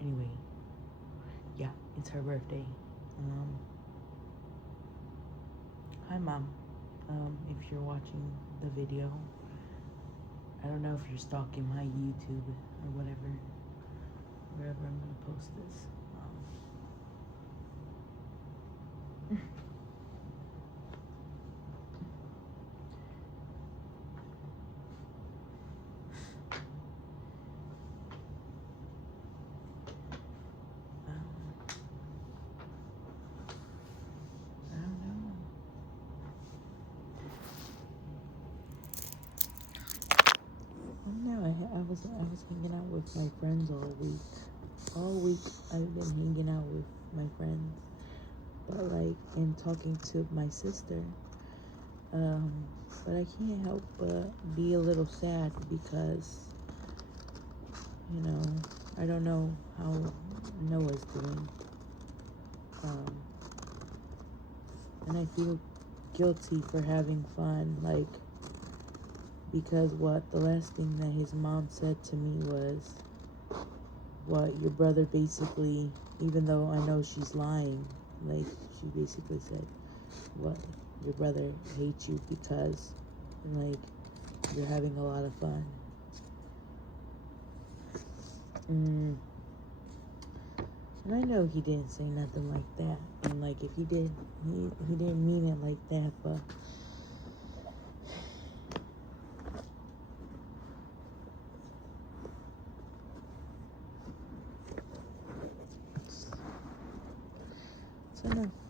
Anyway, yeah, it's her birthday. Hi, Mom. If you're watching the video, I don't know if you're stalking my YouTube or whatever, wherever I'm gonna post this. I don't know. No, I was hanging out with my friends all week. All week I've been hanging out with my friends, but like and talking to my sister. But I can't help but be a little sad because I don't know how Noah's doing. And I feel guilty for having fun, like, because the last thing that his mom said to me was, your brother basically, even though I know she's lying, like, she basically said, your brother hates you because, like, you're having a lot of fun. And I know he didn't say nothing like that. And, like, if he did, he didn't mean it like that, but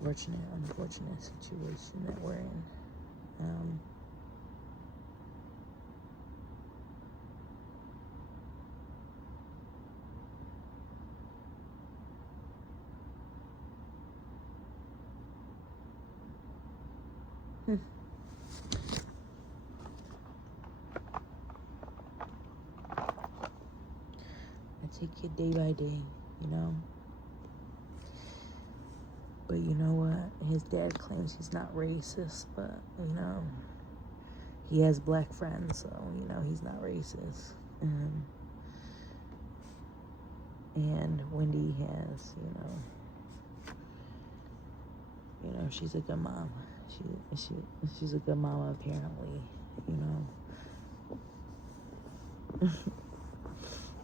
it's an unfortunate situation that we're in. I take it day by day, But you know what? His dad claims he's not racist, but, he has black friends, so, he's not racist. And Wendy has, she's a good mom. She's a good mama, apparently,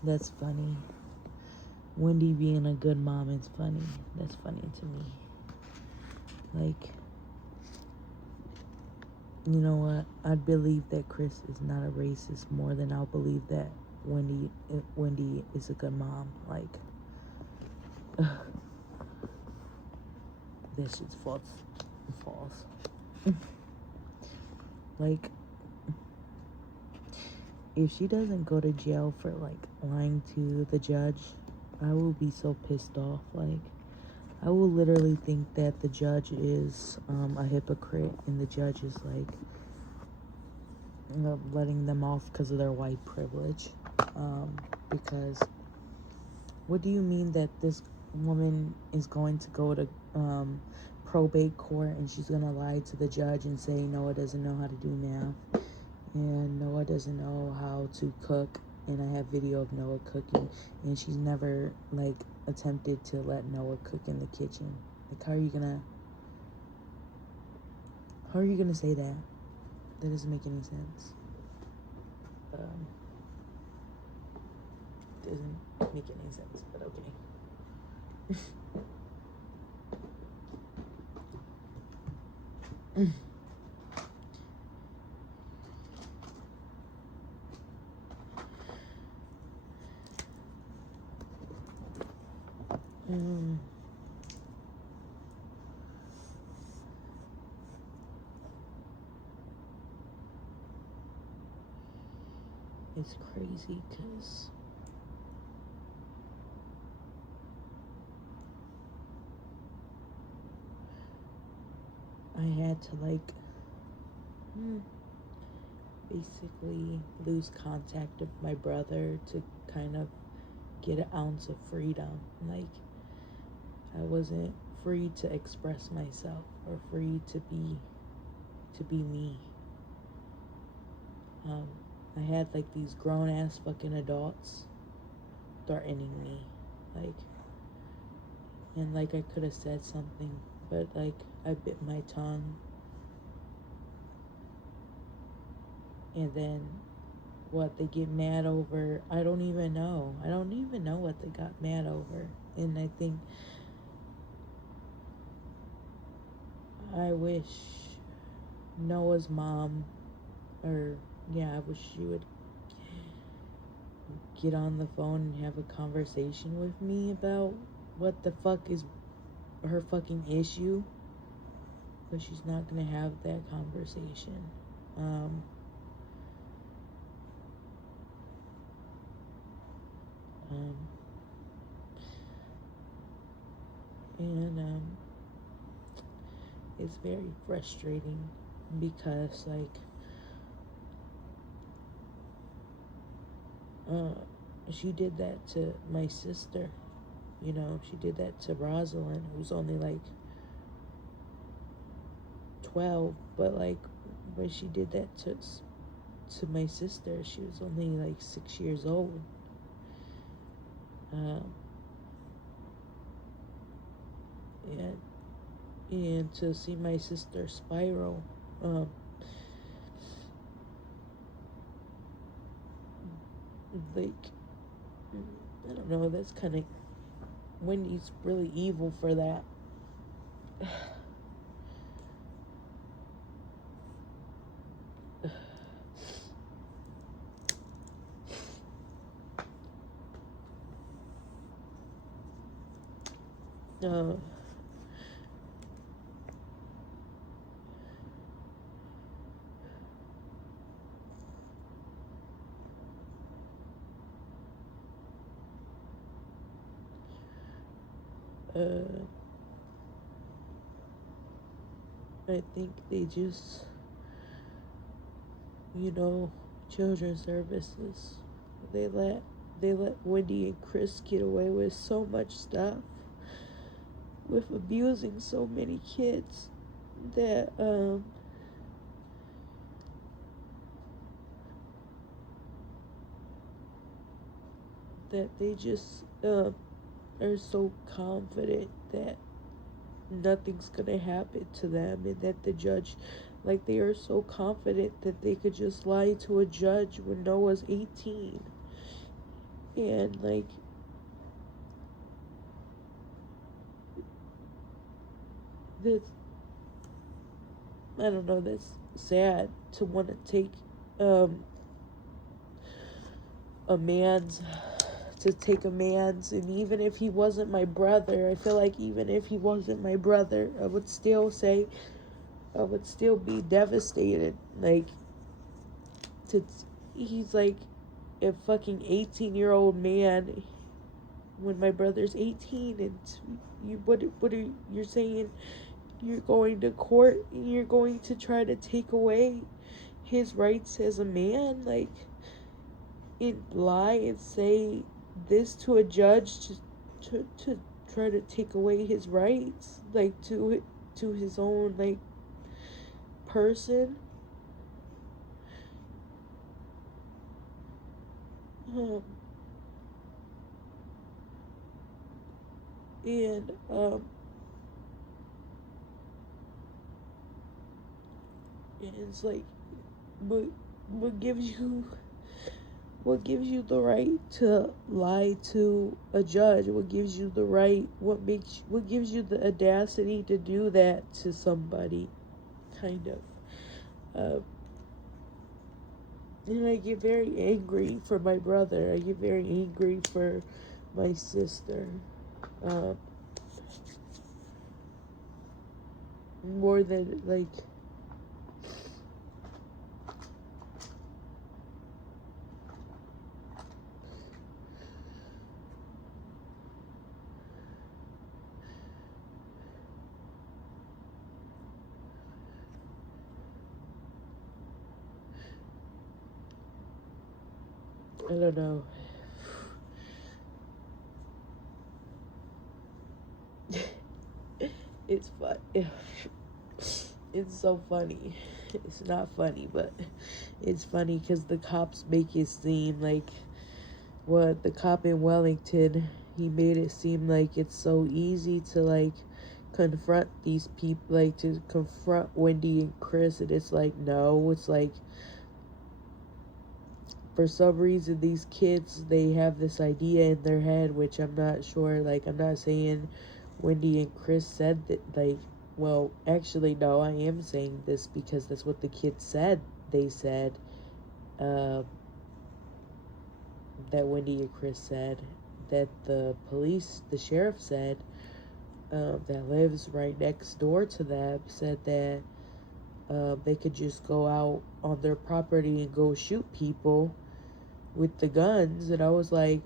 That's funny. Wendy being a good mom is funny. That's funny to me. Like, you know what? I'd believe that Chris is not a racist more than I'll believe that Wendy is a good mom. Like, this shit's false. Like, if she doesn't go to jail for, like, lying to the judge, I will be so pissed off. Like, I will literally think that the judge is a hypocrite and the judge is, like, letting them off because of their white privilege. Because what do you mean that this woman is going to go to probate court and she's going to lie to the judge and say Noah doesn't know how to do math and Noah doesn't know how to cook, and I have video of Noah cooking, and she's never, like, attempted to let Noah cook in the kitchen? Like, how are you gonna say that? That doesn't make any sense. Doesn't make any sense, but okay. It's crazy because I had to, like, basically lose contact with my brother to kind of get an ounce of freedom. Like, I wasn't free to express myself or free to be me. I had like these grown ass fucking adults threatening me, like, and like I could have said something, but like I bit my tongue, and then what they get mad over, I don't even know. I don't even know what they got mad over. And I think I wish Noah's mom, or yeah, I wish she would get on the phone and have a conversation with me about what the fuck is her fucking issue. But she's not gonna have that conversation. Um, um, and it's very frustrating because like she did that to my sister. You know, she did that to Rosalind, who's only like 12, but like when she did that to my sister, she was only like 6 years old. Um, and to see my sister spiral, like, I don't know, that's kind of, Wendy's really evil for that. uh, I think they just, you know, children's services, they let Wendy and Chris get away with so much stuff, with abusing so many kids, that that they just are so confident that nothing's gonna happen to them, and that the judge, like, they are so confident that they could just lie to a judge when Noah's 18. And like, that's, I don't know, that's sad to want to take a man's and even if he wasn't my brother, I feel like even if he wasn't my brother, I would still be devastated. Like, he's like a fucking 18-year-old man when my brother's 18, and what are you're saying, you're going to court and you're going to try to take away his rights as a man, like, and lie and say this to a judge to try to take away his rights, like, to his own, like, person. um, and it's like, what what gives you the right to lie to a judge? What gives you the right, what gives you the audacity to do that to somebody, kind of. And I get very angry for my brother. I get very angry for my sister. More than, like, I don't know. It's fun. It's so funny. It's not funny, but it's funny because the cops make it seem like what the cop in Wellington, he made it seem like it's so easy to like confront these people, like to confront Wendy and Chris, and it's like, no, it's like for some reason these kids, they have this idea in their head, which I'm not sure, like I'm not saying Wendy and Chris said that, like, well, actually no, I am saying this because that's what the kids said. They said that Wendy and Chris said that the sheriff said, that lives right next door to them, said that they could just go out on their property and go shoot people with the guns. And I was like,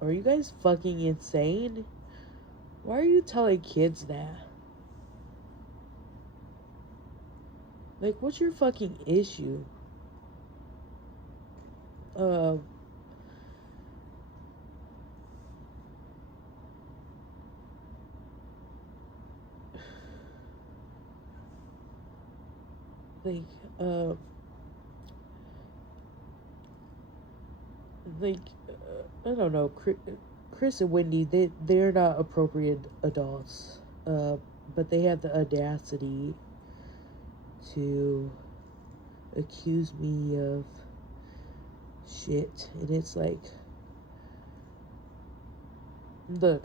are you guys fucking insane? Why are you telling kids that? Like, what's your fucking issue? Like, like, I don't know, Chris and Wendy, they're not appropriate adults, but they have the audacity to accuse me of shit. And it's like, look,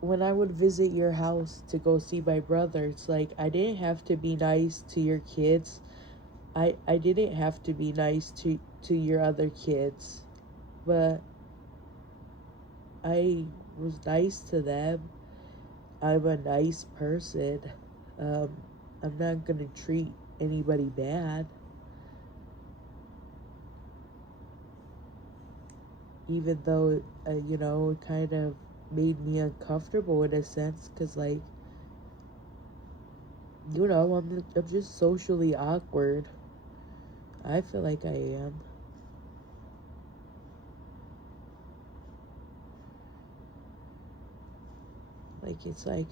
when I would visit your house to go see my brother, it's like, I didn't have to be nice to your kids. I didn't have to be nice to your other kids, but I was nice to them. I'm a nice person. I'm not gonna treat anybody bad. Even though, it kind of made me uncomfortable in a sense, because, like, I'm just socially awkward. I feel like I am. Like, it's like,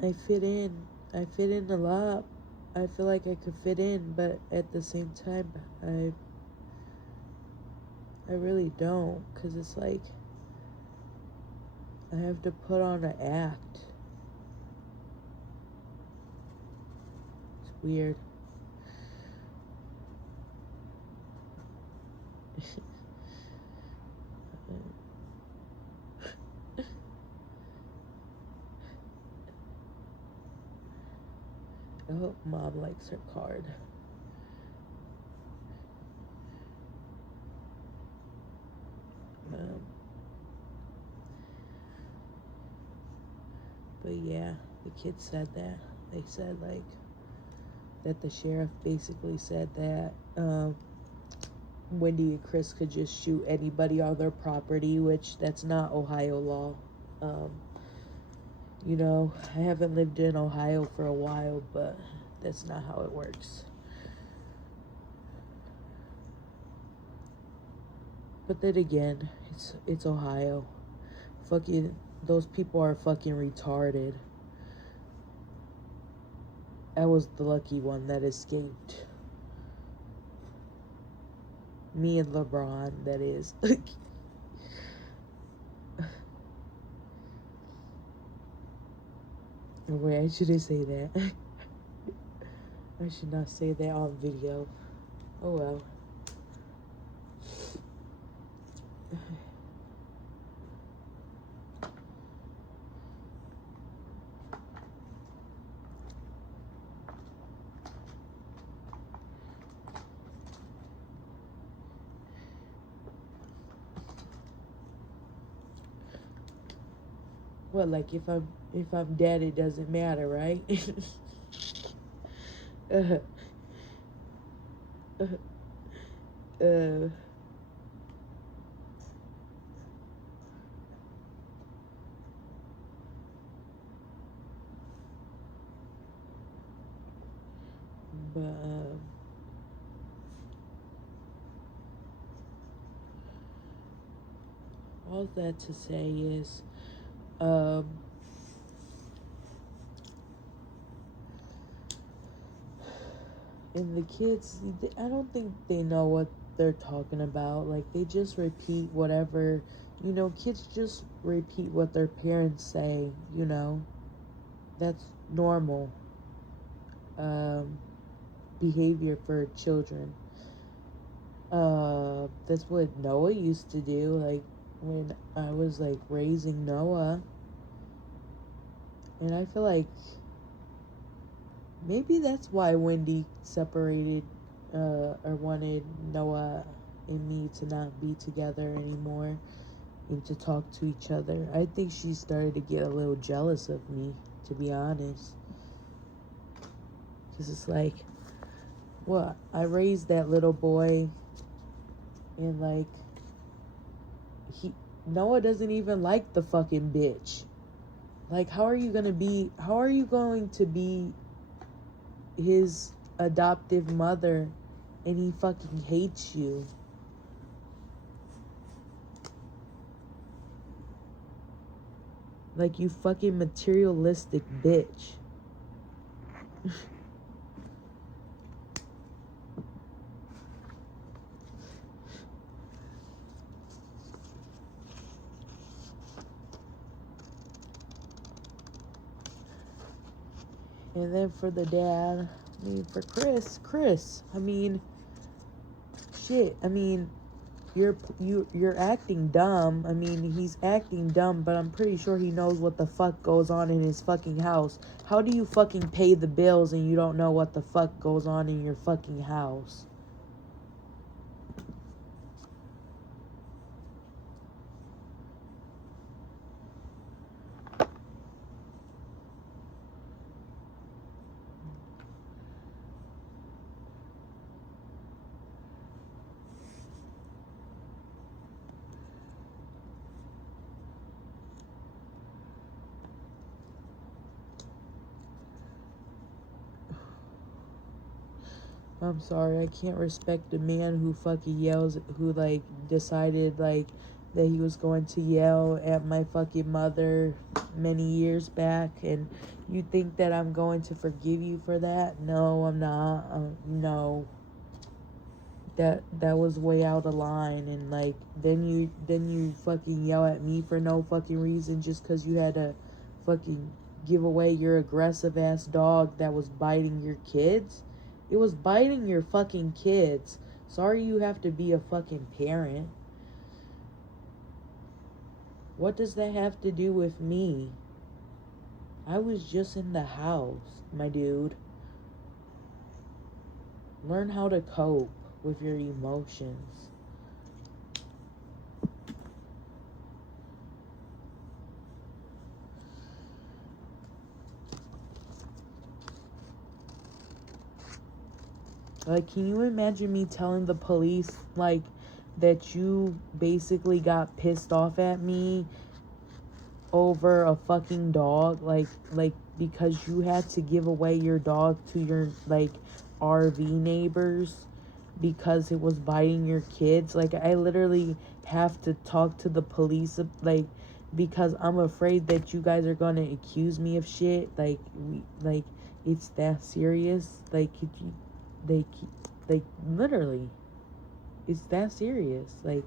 I fit in. I fit in a lot. I feel like I could fit in, but at the same time, I really don't, because it's like, I have to put on an act. It's weird. I hope Mom likes her card. But yeah, the kids said that. They said, like, that the sheriff basically said that Wendy and Chris could just shoot anybody on their property, which that's not Ohio law. I haven't lived in Ohio for a while, but that's not how it works. But then again, it's Ohio. Fucking, those people are fucking retarded. I was the lucky one that escaped. Me and LeBron, that is. Wait, I shouldn't say that. I should not say that on video. Oh well. Well, like, if I'm dead, it doesn't matter, right? uh, uh, uh, but all that to say is, And the kids, I don't think they know what they're talking about. Like, they just repeat whatever, kids just repeat what their parents say, That's normal behavior for children. That's what Noah used to do, like, when I was, like, raising Noah. And I feel like maybe that's why Wendy separated, or wanted Noah and me to not be together anymore and to talk to each other. I think she started to get a little jealous of me, to be honest. Because it's like, well, I raised that little boy, and, like, Noah doesn't even like the fucking bitch. Like, how are you going to be his adoptive mother and he fucking hates you? Like, you fucking materialistic bitch. And then for the dad, for Chris, shit, you're acting dumb. He's acting dumb, but I'm pretty sure he knows what the fuck goes on in his fucking house. How do you fucking pay the bills and you don't know what the fuck goes on in your fucking house? I'm sorry, I can't respect a man who fucking yells, who, like, decided, like, that he was going to yell at my fucking mother many years back, and you think that I'm going to forgive you for that? No, I'm not. No. That was way out of line, and, like, then you fucking yell at me for no fucking reason just because you had to fucking give away your aggressive ass dog that was biting your kids. It was biting your fucking kids. Sorry you have to be a fucking parent. What does that have to do with me? I was just in the house, my dude. Learn how to cope with your emotions. Like, can you imagine me telling the police, like, that you basically got pissed off at me over a fucking dog? Like, because you had to give away your dog to your, like, RV neighbors because it was biting your kids? Like, I literally have to talk to the police, like, because I'm afraid that you guys are gonna accuse me of shit. Like, it's that serious? Like, could you... Like, literally, it's that serious. Like,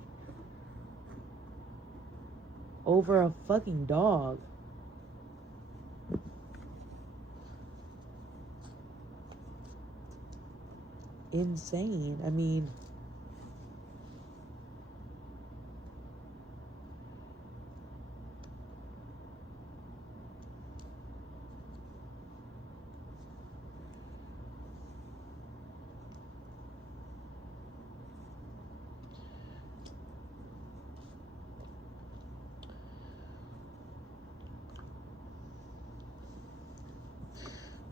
over a fucking dog. Insane.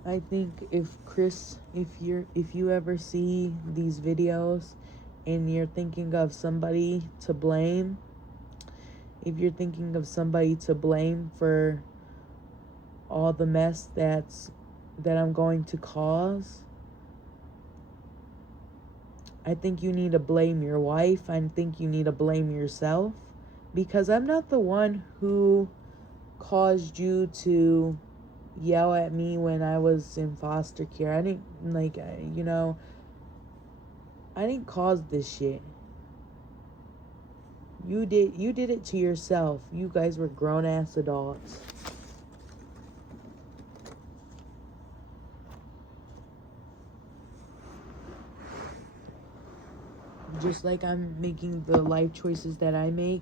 I think if you ever see these videos and you're thinking of somebody to blame, if you're thinking of somebody to blame for all the mess that I'm going to cause, I think you need to blame your wife. I think you need to blame yourself, because I'm not the one who caused you to yell at me when I was in foster care. I didn't, like, I didn't cause this shit. You did it to yourself. You guys were grown ass adults. Just like I'm making the life choices that I make,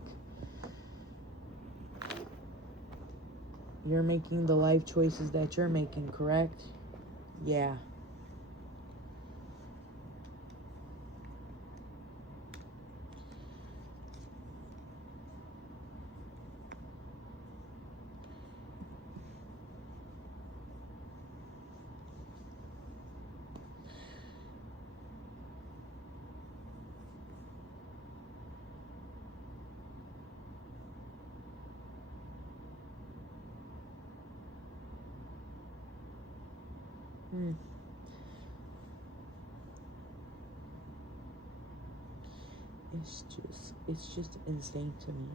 you're making the life choices that you're making, correct? Yeah. Hmm. It's just insane to me.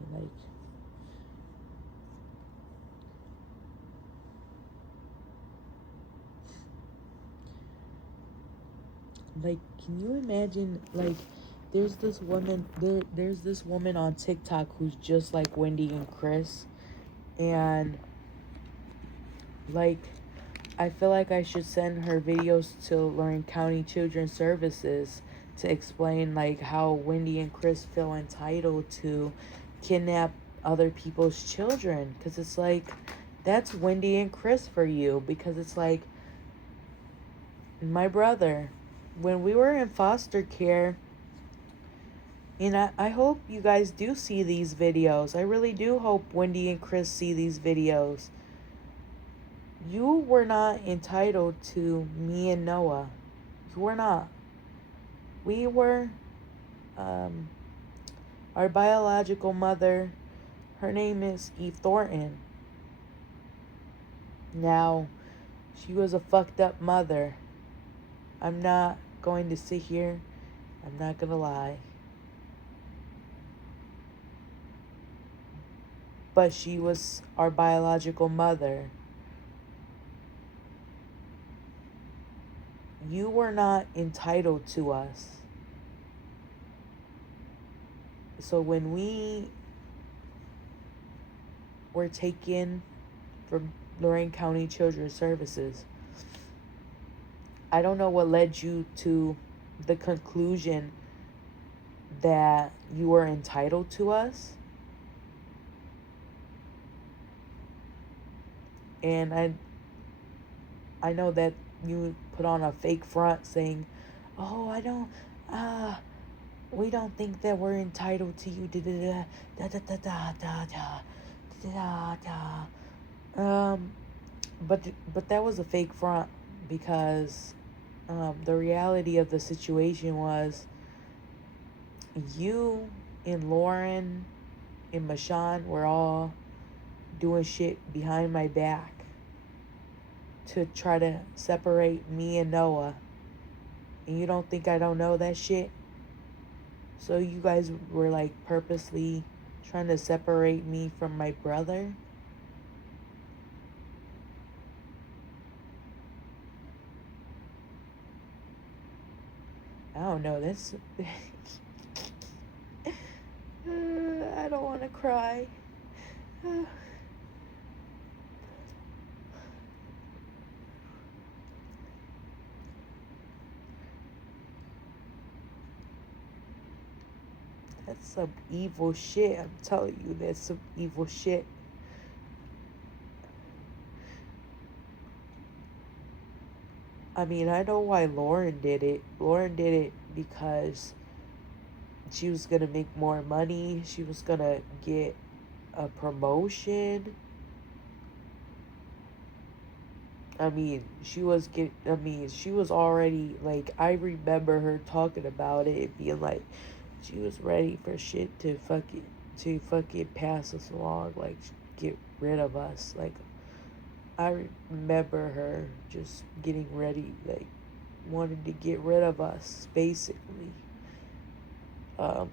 Like, can you imagine, like, there's this woman on TikTok who's just like Wendy and Chris, and like, I feel like I should send her videos to Lorraine County Children's Services to explain like how Wendy and Chris feel entitled to kidnap other people's children, because it's like, that's Wendy and Chris for you. Because it's like, my brother, when we were in foster care, and I hope you guys do see these videos. I really do hope Wendy and Chris see these videos. You were not entitled to me and Noah. You were not. We were. Our biological mother, her name is Eve Thornton. Now, she was a fucked up mother. I'm not going to sit here. I'm not going to lie. But she was our biological mother. You were not entitled to us. So when we were taken from Lorraine County Children's Services, I don't know what led you to the conclusion that you were entitled to us. And I know that you put on a fake front saying, "Oh, we don't think that we're entitled to you." Da da da da da da da da da da. But that was a fake front, because the reality of the situation was, you and Lauren and Mashawn were all doing shit behind my back to try to separate me and Noah. And you don't think I don't know that shit? So you guys were like purposely trying to separate me from my brother? I don't know. That's I don't want to cry. That's some evil shit. I'm telling you, that's some evil shit. I mean, I know why Lauren did it. Lauren did it because she was going to make more money. She was going to get a promotion. She was already, like, I remember her talking about it, being like, she was ready for shit to fucking pass us along, like, get rid of us. Like, I remember her just getting ready, like, wanted to get rid of us, basically. Um,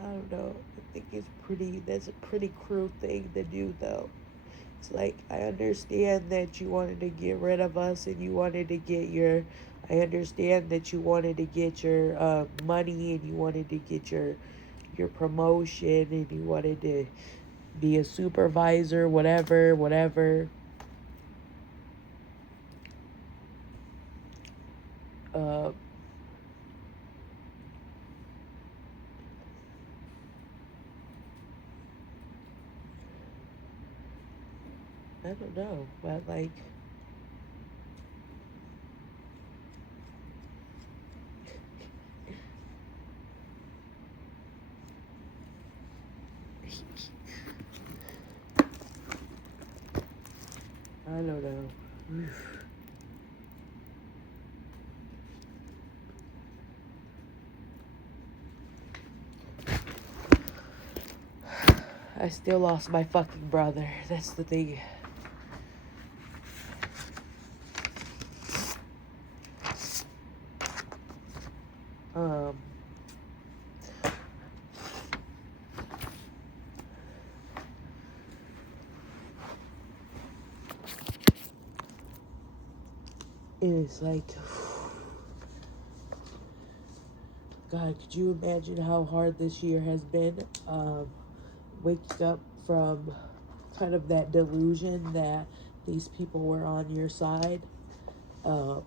I don't know. I think that's a pretty cruel thing to do, though. It's like, I understand that you wanted to get rid of us and you wanted to get I understand that you wanted to get your money and you wanted to get your promotion and you wanted to be a supervisor, whatever, whatever. Uh, I don't know, but like, I don't know. I still lost my fucking brother. That's the thing. Um, it's like, God, could you imagine how hard this year has been? Waking up from kind of that delusion that these people were on your side. Um,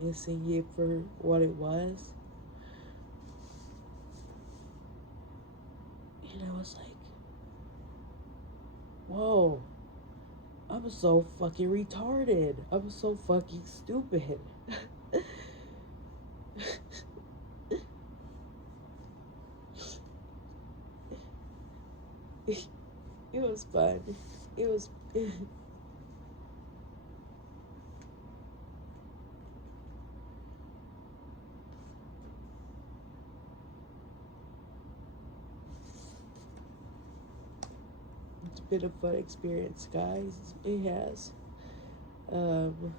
and seeing it for what it was. And I was like, whoa, I was so fucking retarded. I was so fucking stupid. It was fun. It was. It's been a fun experience, guys. It has. Um,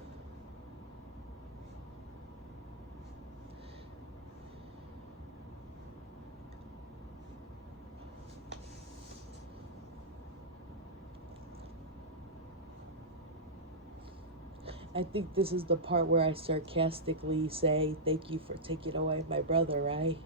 I think this is the part where I sarcastically say, "Thank you for taking away my brother," right?